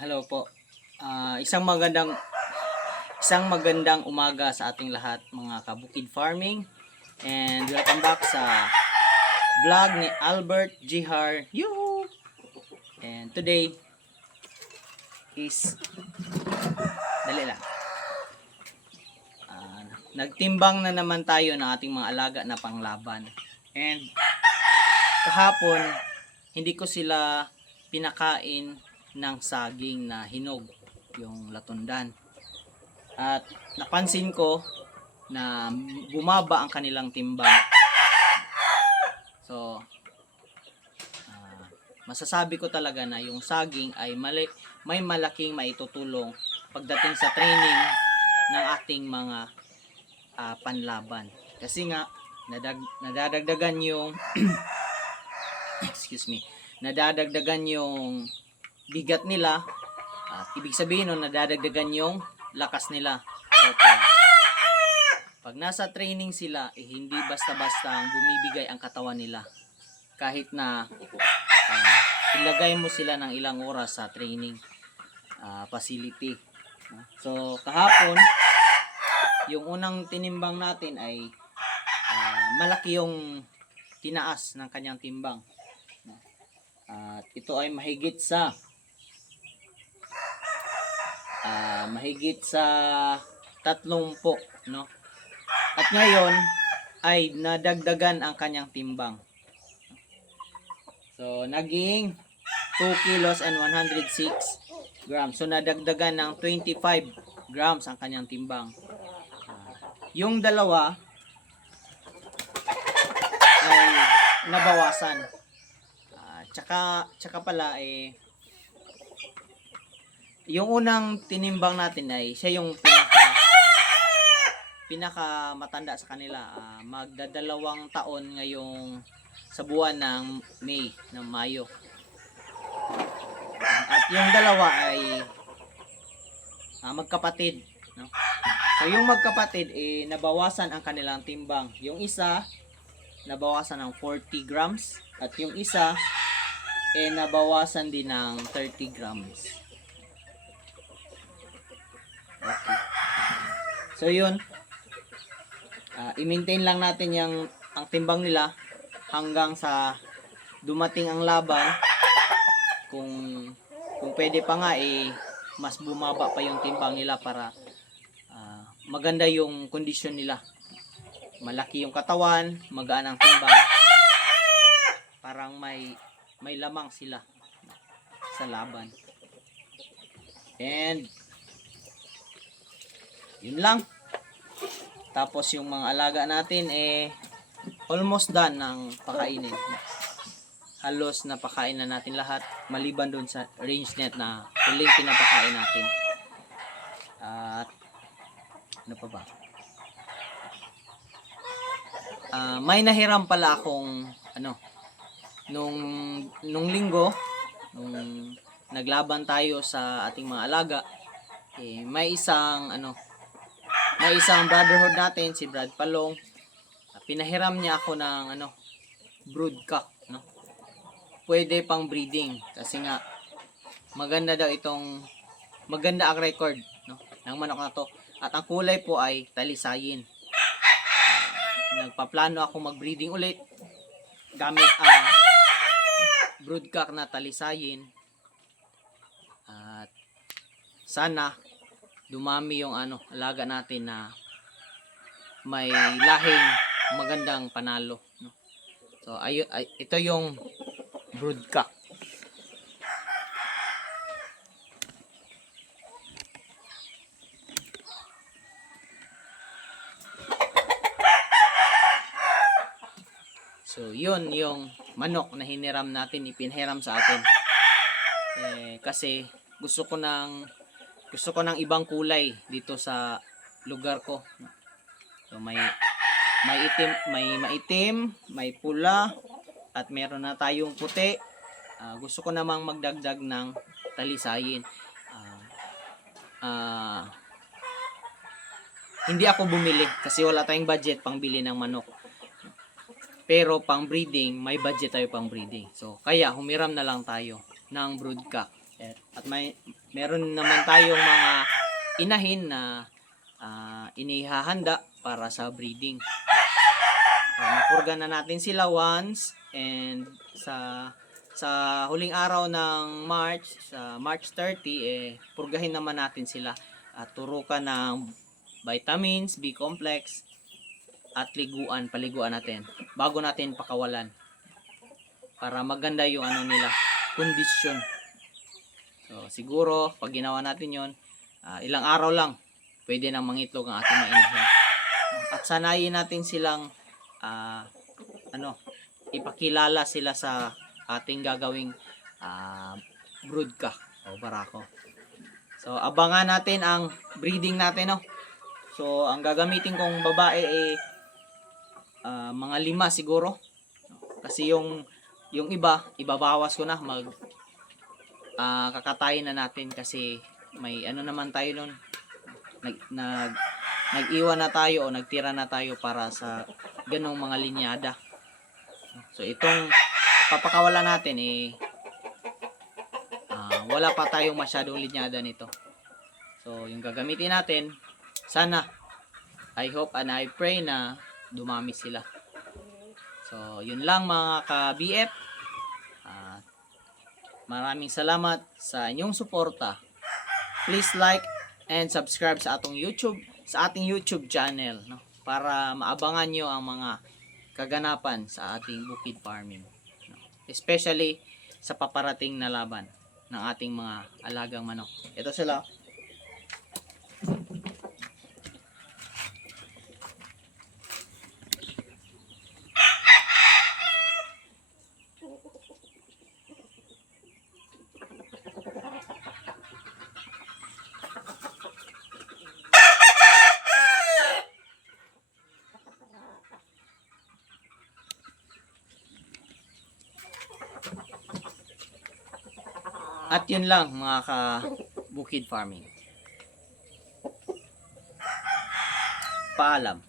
Hello po. Isang magandang umaga sa ating lahat mga kabukid farming, and welcome back sa vlog ni Albert Jihar. Yoo! And today is dali lang. Nagtimbang na naman tayo ng ating mga alaga na panglaban. And kahapon hindi ko sila pinakain ng saging na hinog, yung latundan. At napansin ko na bumaba ang kanilang timbang. So, masasabi ko talaga na yung saging ay may malaking maitutulong pagdating sa training ng ating mga panlaban. Kasi nga, nadadagdagan yung nadadagdagan yung bigat nila, at ibig sabihin nun nadadagdagan yung lakas nila. So, pag nasa training sila, hindi basta-basta ang bumibigay ang katawan nila. Kahit na ilagay mo sila ng ilang oras sa training facility. So kahapon, yung unang tinimbang natin ay malaki yung tinaas ng kanyang timbang. At ito ay mahigit sa 30, no? At ngayon ay nadagdagan ang kanyang timbang. So naging 2 kilos and 106 grams. So nadagdagan ng 25 grams ang kanyang timbang. Yung dalawa ay nabawasan. Tsaka pala yung unang tinimbang natin ay siya yung pinaka matanda sa kanila. Magdadalawang taon ngayong sa buwan ng Mayo. At yung dalawa ay magkapatid, no? So yung magkapatid nabawasan ang kanilang timbang. Yung isa nabawasan ng 40 grams at yung isa nabawasan din ng 30 grams. Okay. So yun, i-maintain lang natin ang timbang nila hanggang sa dumating ang laban. Kung pwede pa nga mas bumaba pa yung timbang nila para maganda yung kondisyon nila. Malaki yung katawan, magaan ang timbang. Parang may lamang sila sa laban. And yun lang. Tapos yung mga alaga natin almost done ng pakainin. Halos napakain na natin lahat, maliban doon sa range net na huling pinapakain natin. At ano pa ba? May nahiram pala akong nung linggo, nung naglaban tayo sa ating mga alaga, may isang brotherhood natin, si Brad Palong. Pinahiram niya ako ng broodcock, no? Pwede pang breeding kasi nga maganda ang record, no, ng manok na to. At ang kulay po ay talisayin. Nagpaplano ako mag-breeding ulit gamit ang broodcock na talisayin. At sana dumami yung alaga natin na may lahing magandang panalo, no? So ito yung broodcock. So yun yung manok na hiniram natin, ipinhiram sa atin. Kasi gusto ko ng ibang kulay dito sa lugar ko. So may maitim, may pula, at meron na tayong puti. Gusto ko namang magdagdag ng talisayin. Hindi ako bumili kasi wala tayong budget pang bili ng manok. Pero pang breeding, may budget tayo pang breeding. So kaya humiram na lang tayo ng broodcock. At meron naman tayong mga inahin na inihahanda para sa breeding. Napurga na natin sila once, and sa huling araw ng March, sa March 30, purgahin naman natin sila at turukan ng vitamins, B complex at paliguan natin bago natin pakawalan para maganda yung nila, kondisyon. So siguro pag ginawa natin yon, ilang araw lang pwede nang mangitlog ang ating mga inahin. At sanayin natin silang ipakilala sila sa ating gagawing broodcock o barako. So abangan natin ang breeding natin, no. So ang gagamitin kong babae ay mga 5 siguro. Kasi yung iba ibabawas ko na, kakatayin na natin kasi may naman tayo nun, nag-iwan na tayo o nagtira na tayo para sa ganong mga linyada. So itong papakawala natin wala pa tayong masyadong linyada nito. So yung gagamitin natin, sana, I hope and I pray na dumami sila. So yun lang mga ka-BF. Maraming salamat sa inyong suporta. Please like and subscribe sa ating YouTube channel, no, para maabangan nyo ang mga kaganapan sa ating bukid farming, no, especially sa paparating na laban ng ating mga alagang manok. Ito sila. At yun lang mga ka-bukid farming. Paalam.